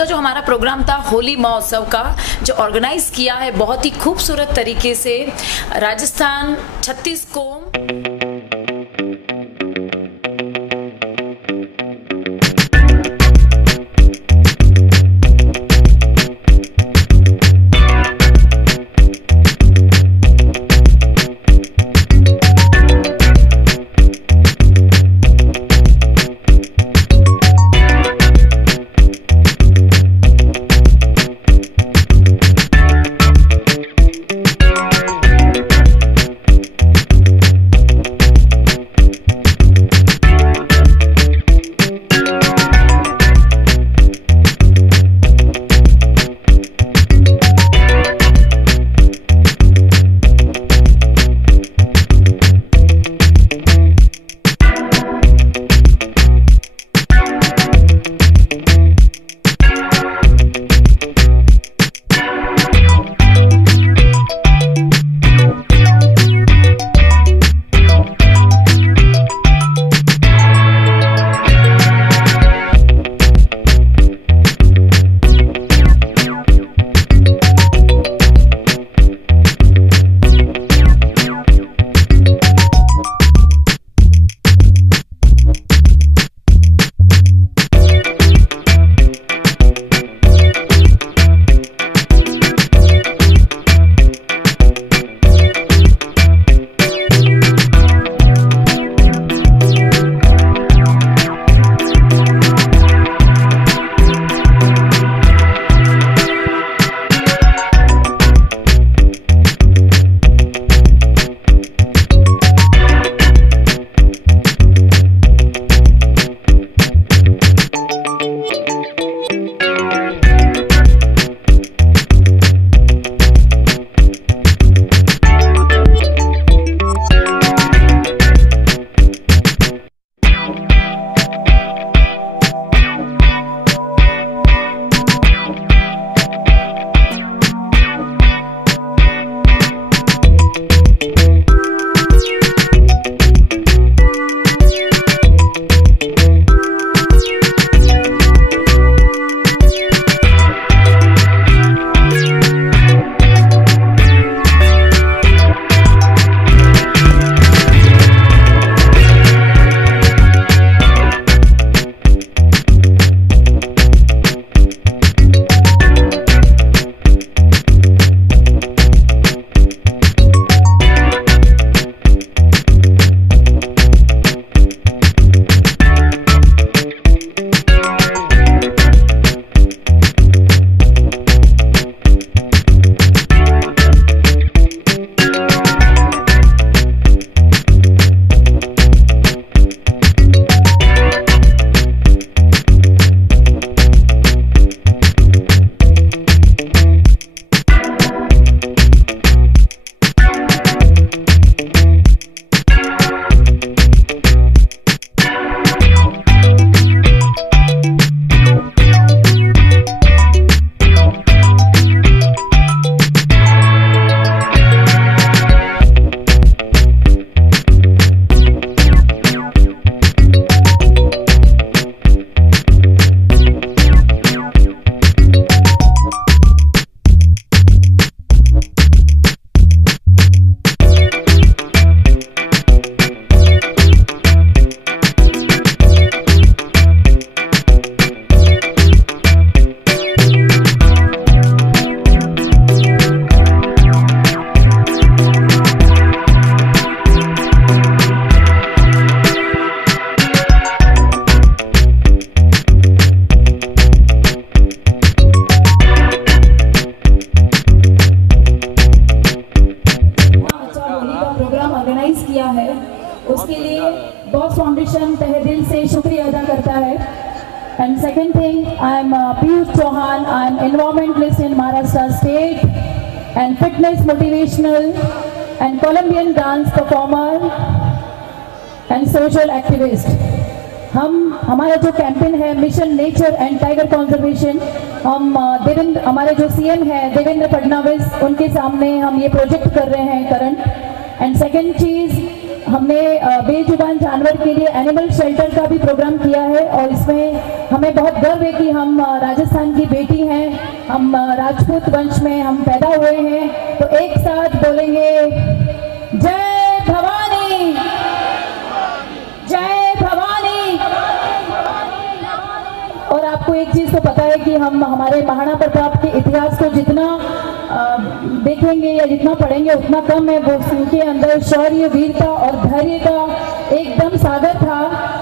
का जो हमारा प्रोग्राम था होली महोत्सव का, जो ऑर्गेनाइज किया है बहुत ही खूबसूरत तरीके से राजस्थान छत्तीसगढ़ उसके लिए बॉस फाउंडेशन तहे दिल से शुक्रिया अदा करता है। And second thing, I am Piyush Chauhan, I am environmentalist in Maharashtra state and fitness motivational and Colombian dance performer and social activist. हमारा जो कैंपेन है mission nature and tiger conservation, हम देवेंद्र, हमारे जो सीएम है देवेंद्र फडणवीस, उनके सामने हम ये प्रोजेक्ट कर रहे हैं करंट। एंड सेकेंड चीज़, हमने बेजुबान जानवर के लिए एनिमल शेल्टर का भी प्रोग्राम किया है और इसमें हमें बहुत गर्व है कि हम राजस्थान की बेटी हैं, हम राजपूत वंश में हम पैदा हुए हैं। तो एक साथ बोलेंगे जय भवानी, जय भवानी। और आपको एक चीज तो पता है कि हम हमारे महाराणा प्रताप के इतिहास को जितना देखेंगे या जितना पढ़ेंगे उतना कम है। वो उनके अंदर शौर्य, वीरता और धैर्य का एकदम सागर था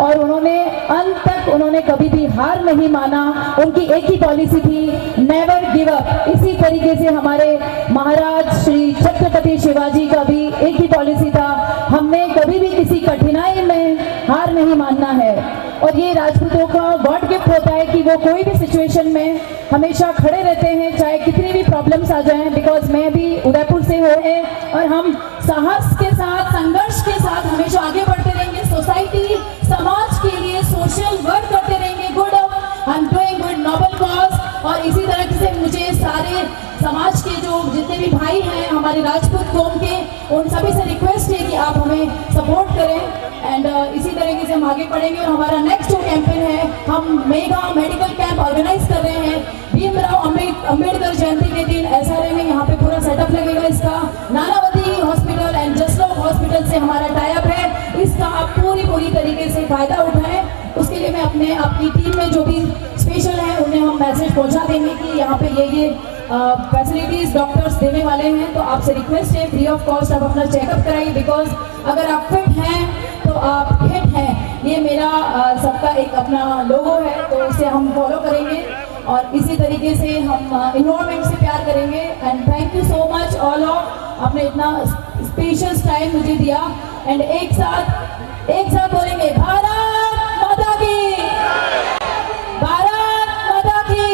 और उन्होंने अंत तक उन्होंने कभी भी हार नहीं माना। उनकी एक ही पॉलिसी थी, नेवर गिव अप। इसी तरीके से हमारे महाराज श्री छत्रपति शिवाजी का भी एक ही पॉलिसी था, हमने कभी भी किसी कठिनाई में हार नहीं मानना है। और ये राजपूतों का गॉड गिफ्ट होता है कि वो कोई भी सिचुएशन में हमेशा खड़े रहते हैं, चाहे कितनी भी प्रॉब्लम्स आ जाएं। बिकॉज मैं भी उदयपुर से हुए हैं और हम साहस के साथ, संघर्ष के साथ हमेशा आगे बढ़ते रहेंगे। सोसाइटी, समाज के लिए सोशल वर्क करते रहेंगे। Good, I am doing good, noble cause. और इसी तरह से मुझे सारे समाज के जो जितने भी भाई हैं हमारे राजपूत कौम के, उन सभी से रिक्वेस्ट है कि आप हमें सपोर्ट करें एंड इसी तरीके से हम आगे बढ़ेंगे। और हमारा नेक्स्ट जो कैंपेन है, हम मेगा मेडिकल कैंप ऑर्गेनाइज कर रहे हैं भीमराव अंबेडकर जयंती के दिन। SRM में यहाँ पे पूरा सेटअप लगेगा इसका। Nanavati hospital and Jaslok hospital से हमारा टाई अप है। इसका आप पूरी तरीके से फायदा उठाएं। उसके लिए मैं अपनी टीम में जो भी स्पेशल है उन्हें हम मैसेज पहुँचा देंगे कि यहाँ पे ये फैसिलिटीज डॉक्टर्स देने वाले हैं। तो आपसे रिक्वेस्ट है, फ्री ऑफ कॉस्ट आप अपना चेकअप कराइए। बिकॉज अगर आप फिट हैं तो आप हिट हैं, ये मेरा सबका एक अपना लोगो है, तो उसे हम फॉलो करेंगे और इसी तरीके से हम इन्वायरमेंट से प्यार करेंगे। And thank you so much all of, आपने इतना स्पेशियस टाइम मुझे दिया। एंड एक साथ बोलेंगे भारत माता की, भारत माता की।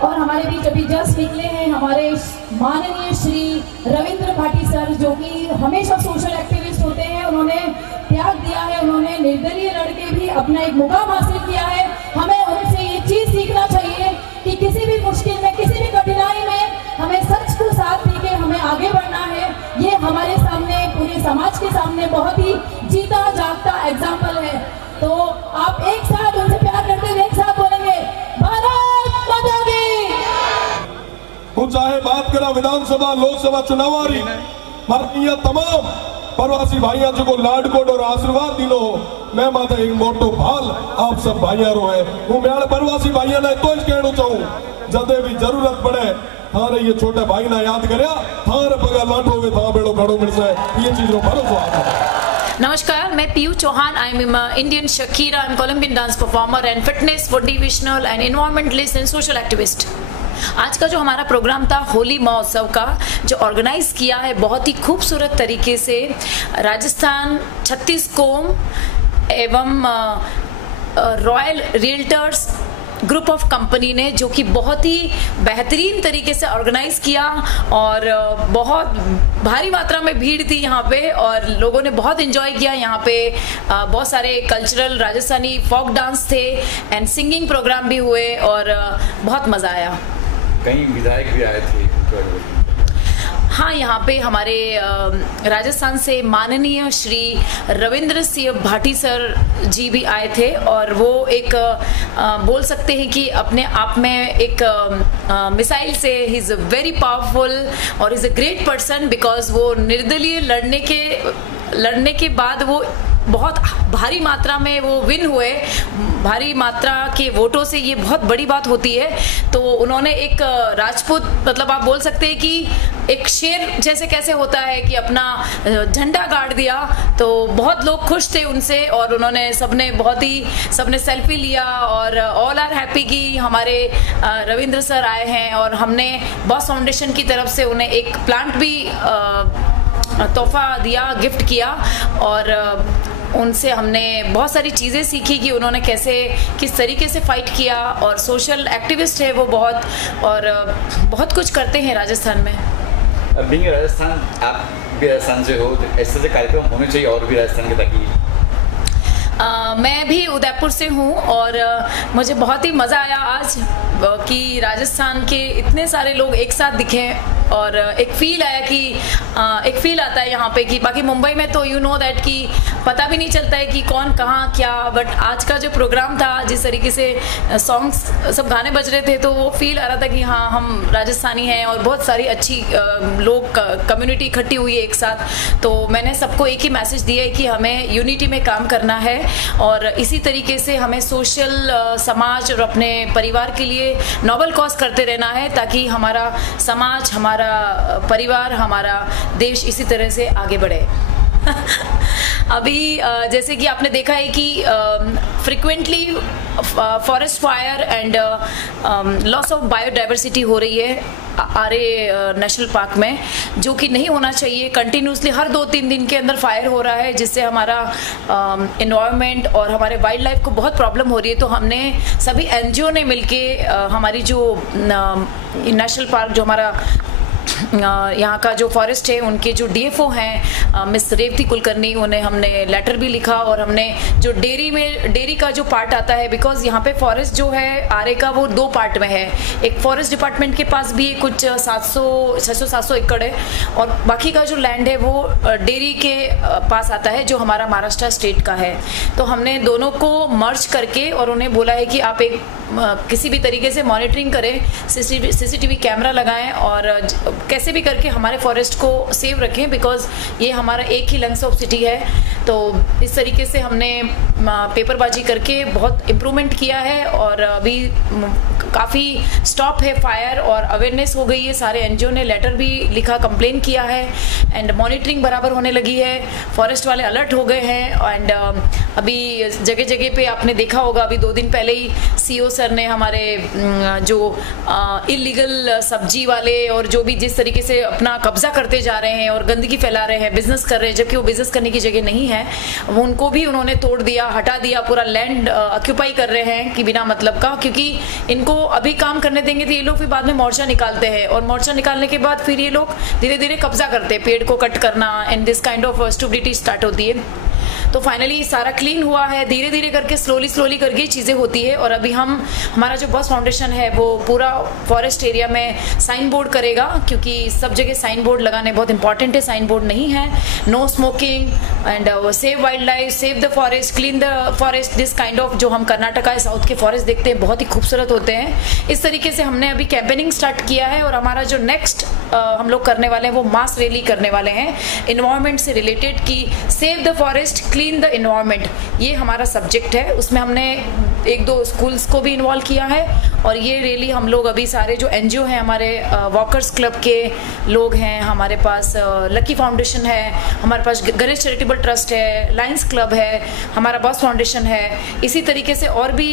और हमारे बीच अभी जस्ट निकले हैं हमारे माननीय श्री रविंद्र भाटी सर, जो कि हमेशा सोशल एक्टिविस्ट होते हैं। उन्होंने त्याग दिया है, उन्होंने निर्दलीय लड़के भी अपना एक मुकाम हासिल किया है। हमें उनसे ये चीज सीखना चाहिए कि किसी भी मुश्किल में, किसी भी कठिनाई में हमें सच को साथ लेके हमें आगे बढ़ना है। ये हमारे सामने, पूरे समाज के सामने बहुत ही जीता जागता एग्जाम्पल है। तो आप एक साथ उनसे प्यार करते हुए एक साथ बोलेंगे भारत माता की। चाहे बात करा विधानसभा लोकसभा चुनाव वाली, माननीय तमाम प्रवासी भाइयों जो लाडकोट और आशीर्वाद दिलो हो, मैं माता एक मोटो भाल आप सब भाइयों रो है। हूँ मैं प्रवासी भाइयों ने तो कहना चाहूँ, जदे भी जरूरत पड़े थारे ये छोटे भाई ना याद करया, थारे बगल लाठो वे था बेड़ो खड़ो मिलसे, ये चीज रो भरोसा आता। नमस्कार, मैं Piyu Chauhan. I am Indian Shakira, I am Colombian dance performer and fitness motivational and environmentalist and social activist. आज का जो हमारा प्रोग्राम था होली महोत्सव का, जो ऑर्गेनाइज किया है बहुत ही खूबसूरत तरीके से राजस्थान छत्तीस कोम एवं royal realtors group of company ने, जो कि बहुत ही बेहतरीन तरीके से ऑर्गेनाइज किया और बहुत भारी मात्रा में भीड़ थी यहाँ पे और लोगों ने बहुत एंजॉय किया। यहाँ पे बहुत सारे कल्चरल राजस्थानी फोक डांस थे एंड सिंगिंग प्रोग्राम भी हुए और बहुत मज़ा आया। कई विधायक भी आए थे। हाँ, यहाँ पे हमारे राजस्थान से माननीय श्री रविंद्र सिंह भाटी सर जी भी आए थे और वो एक बोल सकते हैं कि अपने आप में एक मिसाइल से ही इज़ वेरी पावरफुल और is a great person. Because वो निर्दलीय लड़ने के बाद वो बहुत भारी मात्रा में वो विन हुए, भारी मात्रा के वोटों से, ये बहुत बड़ी बात होती है। तो उन्होंने एक राजपूत, मतलब आप बोल सकते हैं कि एक शेर जैसे कैसे होता है कि अपना झंडा गाड़ दिया, तो बहुत लोग खुश थे उनसे और उन्होंने सबने सेल्फी लिया और ऑल आर हैप्पी कि हमारे रविंद्र सर आए हैं। और हमने बॉस फाउंडेशन की तरफ से उन्हें एक प्लांट भी तोहफा दिया, गिफ्ट किया और उनसे हमने बहुत सारी चीज़ें सीखी कि उन्होंने किस तरीके से फाइट किया और सोशल एक्टिविस्ट है वो बहुत कुछ करते हैं राजस्थान में। बीइंग राजस्थान, आप भी राजस्थान से हो, तो ऐसे कार्यक्रम होने चाहिए और भी राजस्थान के, ताकि मैं भी उदयपुर से हूँ और मुझे बहुत ही मज़ा आया आज कि राजस्थान के इतने सारे लोग एक साथ दिखे और एक फील आया कि एक फील आता है यहाँ पे कि बाकी मुंबई में तो यू नो दैट कि पता भी नहीं चलता है कि कौन कहाँ क्या, बट आज का जो प्रोग्राम था जिस तरीके से सॉन्ग्स सब गाने बज रहे थे तो वो फील आ रहा था कि हाँ हम राजस्थानी हैं और बहुत सारी अच्छी लोग कम्युनिटी इकट्ठी हुई है एक साथ। तो मैंने सबको एक ही मैसेज दिया है कि हमें यूनिटी में काम करना है और इसी तरीके से हमें सोशल समाज और अपने परिवार के लिए नोबल कॉज करते रहना है ताकि हमारा समाज, हमारा परिवार, हमारा देश इसी तरह से आगे बढ़े। अभी जैसे कि आपने देखा है कि frequently forest fire and loss of biodiversity हो रही है आरे नेशनल पार्क में, जो कि नहीं होना चाहिए। कंटिन्यूसली हर 2-3 दिन के अंदर फायर हो रहा है जिससे हमारा एनवायरनमेंट और हमारे वाइल्ड लाइफ को बहुत प्रॉब्लम हो रही है। तो हमने सभी एनजीओ ने मिलके हमारी जो नेशनल पार्क जो हमारा यहाँ का जो फॉरेस्ट है उनके जो डीएफओ हैं मिस रेवती कुलकर्णी, उन्हें हमने लेटर भी लिखा और हमने जो डेयरी का जो पार्ट आता है, बिकॉज यहाँ पे फॉरेस्ट जो है आरे का वो 2 पार्ट में है। एक फॉरेस्ट डिपार्टमेंट के पास भी कुछ 600-700 एकड़ है और बाकी का जो लैंड है वो डेयरी के पास आता है जो हमारा महाराष्ट्र स्टेट का है। तो हमने दोनों को मर्ज करके और उन्हें बोला है कि आप एक किसी भी तरीके से मॉनिटरिंग करें, सीसीटीवी कैमरा लगाएं और कैसे भी करके हमारे फॉरेस्ट को सेव रखें, बिकॉज ये हमारा एक ही लंग्स ऑफ सिटी है। तो इस तरीके से हमने पेपरबाजी करके बहुत इम्प्रूवमेंट किया है और अभी काफ़ी स्टॉप है फायर और अवेयरनेस हो गई है। सारे एनजीओ ने लेटर भी लिखा, कंप्लेन किया है एंड मॉनिटरिंग बराबर होने लगी है। फॉरेस्ट वाले अलर्ट हो गए हैं एंड अभी जगह जगह पे आपने देखा होगा, अभी 2 दिन पहले ही सीओ सर ने हमारे जो इलीगल सब्जी वाले और जो भी जिस तरीके से अपना कब्जा करते जा रहे हैं और गंदगी फैला रहे हैं, बिजनेस कर रहे हैं जबकि वो बिजनेस करने की जगह नहीं है, वो उनको भी उन्होंने तोड़ दिया, हटा दिया, पूरा लैंड ऑक्यूपाई कर रहे हैं कि बिना मतलब का। क्योंकि इनको अभी काम करने देंगे तो ये लोग फिर बाद में मोर्चा निकालते हैं और मोर्चा निकालने के बाद फिर ये लोग धीरे धीरे कब्जा करते हैं, पेड़ को कट करना and this kind of stupidity start होती है। तो फाइनली सारा क्लीन हुआ है, धीरे धीरे करके स्लोली करके चीज़ें होती है। और अभी हमारा जो बस फाउंडेशन है वो पूरा फॉरेस्ट एरिया में साइन बोर्ड करेगा, क्योंकि सब जगह साइन बोर्ड लगाने बहुत इंपॉर्टेंट है। साइन बोर्ड नहीं है, no smoking and save wildlife, save the forest, clean the forest, this kind of जो हम कर्नाटका साउथ के फॉरेस्ट देखते हैं बहुत ही खूबसूरत होते हैं। इस तरीके से हमने अभी कैंपेनिंग स्टार्ट किया है और हमारा जो नेक्स्ट हम लोग करने वाले हैं वो मास रैली करने वाले हैं इन्वायरमेंट से रिलेटेड की save the forest, clean the environment, ये हमारा सब्जेक्ट है। उसमें हमने 1-2 स्कूल्स को भी इन्वॉल्व किया है और ये रैली हम लोग अभी सारे जो एनजीओ हैं, हमारे वॉकर्स क्लब के लोग हैं, हमारे पास लकी फाउंडेशन है, हमारे पास गणेश चैरिटेबल ट्रस्ट है, लायंस क्लब है, हमारा बस फाउंडेशन है, इसी तरीके से और भी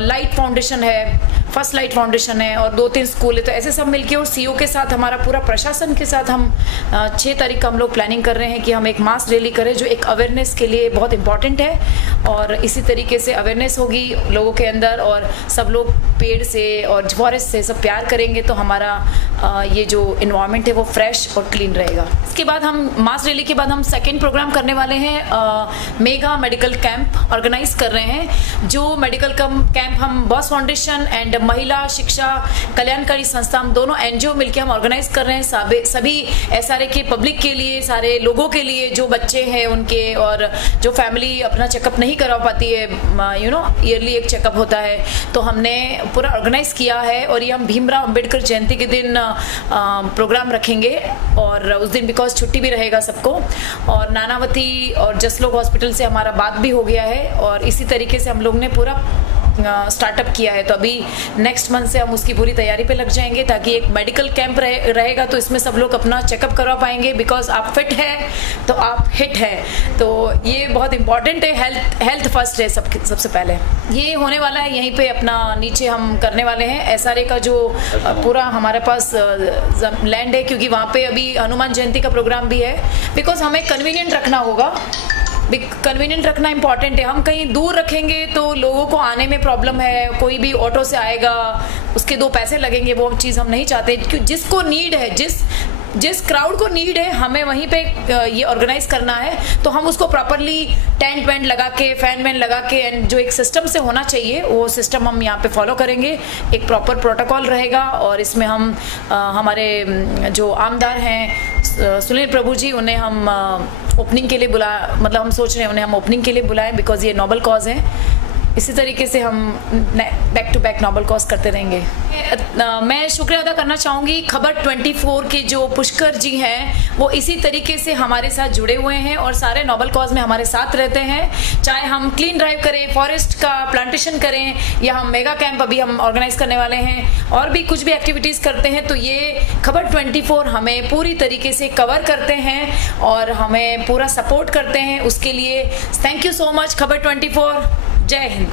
लाइट फाउंडेशन है, फर्स्ट लाइट फाउंडेशन है और 2-3 स्कूल है। तो ऐसे सब मिलके और सीओ के साथ, हमारा पूरा प्रशासन के साथ हम 6 तारीख का हम लोग प्लानिंग कर रहे हैं कि हम एक मास रैली करें जो एक अवेयरनेस के लिए बहुत इंपॉर्टेंट है। और इसी तरीके से अवेयरनेस होगी लोगों के अंदर और सब लोग पेड़ से और फॉरेस्ट से सब प्यार करेंगे तो हमारा ये जो इन्वायरमेंट है वो फ्रेश और क्लीन रहेगा। इसके बाद हम मास रैली के बाद हम सेकेंड प्रोग्राम करने वाले हैं, मेगा मेडिकल कैंप ऑर्गेनाइज कर रहे हैं। जो मेडिकल कैंप हम बॉस फाउंडेशन एंड महिला शिक्षा कल्याणकारी संस्था, हम दोनों एनजीओ मिलकर हम ऑर्गेनाइज कर रहे हैं सभी एसआरए के पब्लिक के लिए, सारे लोगों के लिए जो बच्चे हैं उनके और जो फैमिली अपना चेकअप नहीं करवा पाती है, ईयरली एक चेकअप होता है, तो हमने पूरा ऑर्गेनाइज किया है। और ये हम भीमराव अंबेडकर जयंती के दिन प्रोग्राम रखेंगे और उस दिन बिकॉज छुट्टी भी रहेगा सबको। और नानावती और जसलोक हॉस्पिटल से हमारा बात भी हो गया है और इसी तरीके से हम लोग ने पूरा स्टार्टअप किया है। तो अभी नेक्स्ट मंथ से हम उसकी पूरी तैयारी पे लग जाएंगे ताकि एक मेडिकल कैंप रहेगा तो इसमें सब लोग अपना चेकअप करवा पाएंगे, बिकॉज आप फिट है तो आप हिट है। तो ये बहुत इंपॉर्टेंट है, हेल्थ फर्स्ट है सबसे पहले। ये होने वाला है यहीं पे अपना नीचे हम करने वाले हैं एसआरए का जो पूरा हमारे पास लैंड है, क्योंकि वहाँ पे अभी हनुमान जयंती का प्रोग्राम भी है, बिकॉज हमें कन्वीनियंट रखना होगा। कन्वीनियंट रखना इंपॉर्टेंट है। हम कहीं दूर रखेंगे तो लोगों को आने में प्रॉब्लम है, कोई भी ऑटो से आएगा उसके 2 पैसे लगेंगे, वो चीज़ हम नहीं चाहते। जिसको नीड है, जिस क्राउड को नीड है हमें वहीं पे ये ऑर्गेनाइज करना है, तो हम उसको प्रॉपरली टेंट वेंट लगा के, फैन वैन लगा के, एंड जो एक सिस्टम से होना चाहिए वो सिस्टम हम यहाँ पे फॉलो करेंगे। एक प्रॉपर प्रोटोकॉल रहेगा और इसमें हम हमारे जो आमदार हैं सुनील प्रभु जी, उन्हें हम ओपनिंग के लिए मतलब हम सोच रहे हैं उन्हें हम ओपनिंग के लिए बुलाएं, बिकॉज ये नोबल कॉज है। इसी तरीके से हम back to back noble cause करते रहेंगे। मैं शुक्रिया अदा करना चाहूँगी खबर 24 के जो पुष्कर जी हैं, वो इसी तरीके से हमारे साथ जुड़े हुए हैं और सारे नोबल कॉज में हमारे साथ रहते हैं। चाहे हम क्लीन ड्राइव करें, फॉरेस्ट का प्लांटेशन करें, या हम मेगा कैंप अभी हम ऑर्गेनाइज करने वाले हैं, और भी कुछ भी एक्टिविटीज़ करते हैं, तो ये खबर 24 हमें पूरी तरीके से कवर करते हैं और हमें पूरा सपोर्ट करते हैं। उसके लिए थैंक यू सो मच खबर 24। जय हिंद।